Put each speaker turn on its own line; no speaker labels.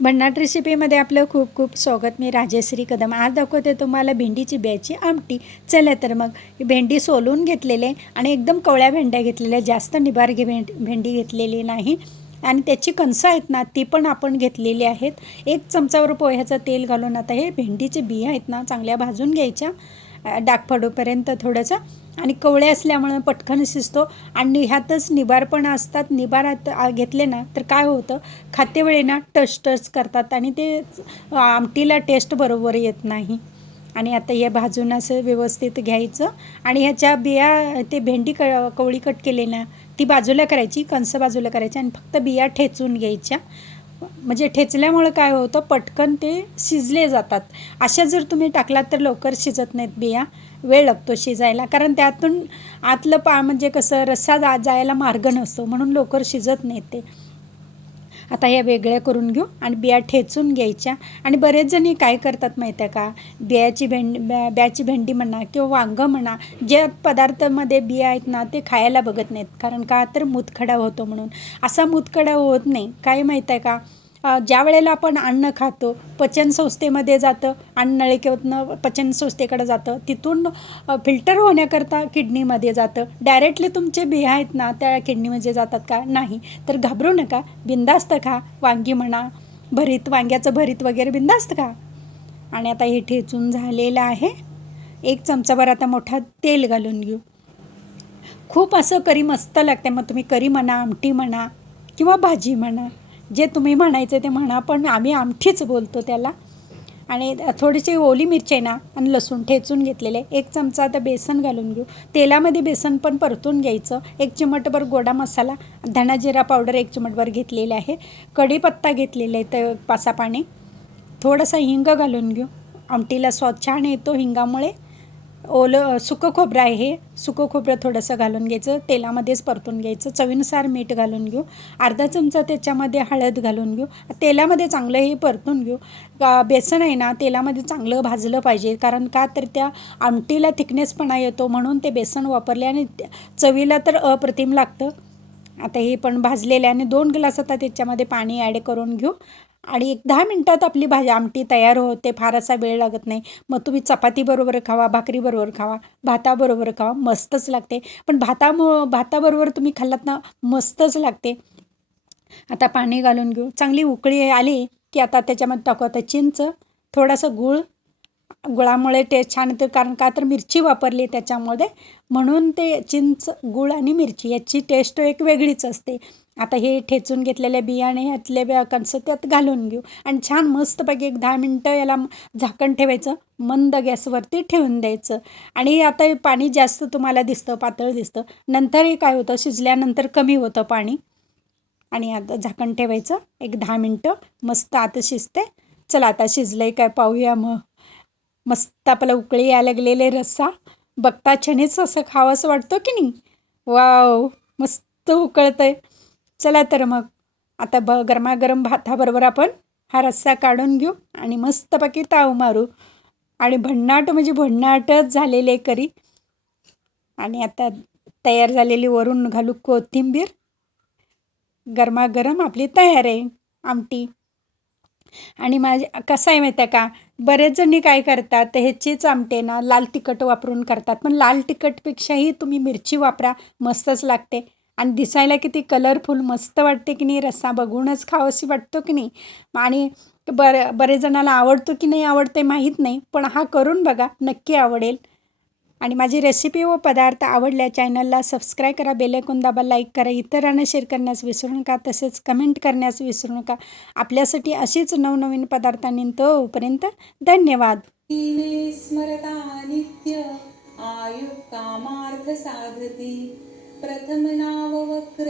भन्नाट रेसिपीमध्ये आपलं खूप खूप स्वागत. मी राजेश्री कदम. आज दाखवते तुम्हाला भेंडीची बियाची आमटी. चला तर मग भेंडी सोलून घेतलेले आणि एकदम कवळ्या भेंड्या घेतलेल्या जास्त निबार घे भेंड भेंडी घेतलेली नाही. आणि त्याची कणसं आहेत ना ती पण आपण घेतलेली आहेत. एक चमचावर पोह्याचं तेल घालून आता हे भेंडीचे बिया आहेत ना चांगल्या भाजून घ्यायच्या. डागफडोपर्यंत थोडंसं. आणि कवळे असल्यामुळं पटकन शिजतो. आणि ह्यातच निबारपण असतात. निबारात घेतले ना तर काय होतं? खातेवेळी ना टच टच करतात आणि ते आमटीला टेस्ट बरोबर येत नाही. आणि आता हे भाजून असं व्यवस्थित घ्यायचं. आणि ह्याच्या बिया ते भेंडी क कवळी कट केली ना ती बाजूला करायची कंस बाजूला करायची आणि फक्त बिया ठेचून घ्यायच्या. म्हणजे ठेचल्यामुळं काय होतं पटकन ते शिजले जातात. अशा जर तुम्ही टाकलात तर लवकर शिजत नाहीत बिया. वेळ लागतो शिजायला. कारण त्यातून आतलं पा म्हणजे कसं रस्सा जा जायला मार्ग नसतो. म्हणून लवकर शिजत नाहीत ते. आता ह्या वेगळ्या करून घेऊ आणि बिया ठेचून घ्यायच्या. आणि बरेच जणी काय करतात माहीत आहे का? बियाची भेंडी ब्या बियाची भेंडी म्हणा किंवा वांगं म्हणा जे पदार्थामध्ये बिया आहेत ना ते खायला बघत नाहीत. कारण का? तर मुतखडा होतो म्हणून. असा मुतखडा होत नाही. काय माहीत आहे का? ज्या वेळेला आपण अन्न खातो पचनसंस्थेमध्ये जातं अन्ननळिकेतनं पचनसंस्थेकडे जातं तिथून फिल्टर होण्याकरता किडनीमध्ये जातं. डायरेक्टली तुमचे बिया आहेत ना त्या किडनीमध्ये जातात का? नाही. तर घाबरू नका. बिंदास्त खा. वांगी म्हणा भरीत वांग्याचं भरीत वगैरे बिंदास्त खा. आणि आता हे ठेचून झालेलं आहे. एक चमचाभर आता मोठा तेल घालून घेऊ. खूप असं करी मस्त लागते मग तुम्ही करी म्हणा आमटी म्हणा किंवा भाजी म्हणा. जे तुम्ही म्हणायचं ते म्हणा पण आम्ही आमठीच बोलतो त्याला. आणि थोडीशी ओली मिरची ना आणि लसूण ठेचून घेतलेले. एक चमचा आता बेसन घालून घेऊ. तेलामध्ये बेसन पण परतून घ्यायचं. एक चिमटभर गोडा मसाला धणा जिरा पावडर एक चिमटभर घेतलेला आहे. कढीपत्ता घेतलेला आहे तर पासा पाणी हिंग घालून घेऊ. आमटीला स्वाद छान येतो हिंगामुळे. ओलं सुकं खोबरं आहे. हे सुकं खोबरं थोडंसं घालून घ्यायचं. तेलामध्येच परतून घ्यायचं. चवीनुसार मीठ घालून घेऊ. अर्धा चमचा त्याच्यामध्ये हळद घालून घेऊ. तेलामध्ये चांगलं हे परतून घेऊ. बेसन आहे ना तेलामध्ये चांगलं भाजलं पाहिजे. कारण का तर त्या आमटीला थिकनेसपणा येतो म्हणून ते बेसन वापरले आणि चवीला तर अप्रतिम लागतं. आता हे पण भाजलेले आणि दोन ग्लास आता त्याच्यामध्ये पाणी ॲड करून घेऊ. आणि एक दहा मिनटात आपली भाजी आमटी तयार होते फार असा वेळ लागत नाही. मग तुम्ही चपातीबरोबर खावा भाकरीबरोबर खावा भाताबरोबर खावा मस्तच लागते. पण भातामु भाताबरोबर तुम्ही खाल्लात ना मस्तच लागते. आता पाणी घालून घेऊ. चांगली उकळी आली की आता त्याच्यामध्ये टाकू. आता चिंच थोडासा गूळ गुळामुळे टेस्ट छान येते. कारण का तर मिरची वापरली त्याच्यामध्ये. म्हणून ते चिंच गूळ आणि मिरची याची टेस्ट एक वेगळीच असते. आता हे ठेचून घेतलेल्या बियाणे ह्यातले ब्या कणसं त्यात घालून घेऊ. आणि छान मस्तपैकी एक दहा मिनटं याला झाकण ठेवायचं मंद गॅसवरती ठेवून द्यायचं. आणि आता पाणी जास्त तुम्हाला दिसतं पातळ दिसतं. नंतर हे काय होतं? शिजल्यानंतर कमी होतं पाणी. आणि आता झाकण ठेवायचं एक दहा मिनटं. मस्त आता शिजते. चला आता शिजलं आहे काय पाहूया मग. मस्त आपला उकळी यायला लागलेले रस्सा. बघता छानेच असं खावंसं वाटतो की नाही? वाव! मस्त उकळतं आहे चला तर मग. आता ब गरमागरम भाताबरोबर आपण हा रस्सा काढून घेऊ आणि मस्तपैकी ताव मारू. आणि भन्नाट म्हणजे भन्नाटच झालेले करी. आणि आता तयार झालेली वरून घालू कोथिंबीर. गरमागरम आपली तयार आहे आमटी. आणि माझे कसं आहे माहिती आहे का? बरेच जणी काय करतात ह्याचीच आमटे ना लाल तिखट वापरून करतात. पण लाल तिखटपेक्षाही तुम्ही मिरची वापरा मस्तच लागते. आणि दिसायला किती कलरफुल मस्त वाटते की नाही रस्सा बघूनच खावंशी वाटतो की नाही? आणि बरे बरेच जणाला आवडतो की नाही आवडते माहीत नाही पण हा करून बघा नक्की आवडेल. आणि माझी रेसिपी व पदार्थ आवडल्या चॅनलला सबस्क्राईब करा बेलेकून दाबा लाईक करा इतरांना शेअर करण्यास विसरू नका तसेच कमेंट करण्यास विसरू नका. आपल्यासाठी अशीच नवनवीन पदार्थांनी तोपर्यंत धन्यवाद.
स्मरता नित्य आयु कामार्थ साधती. प्रथम नाव वक्र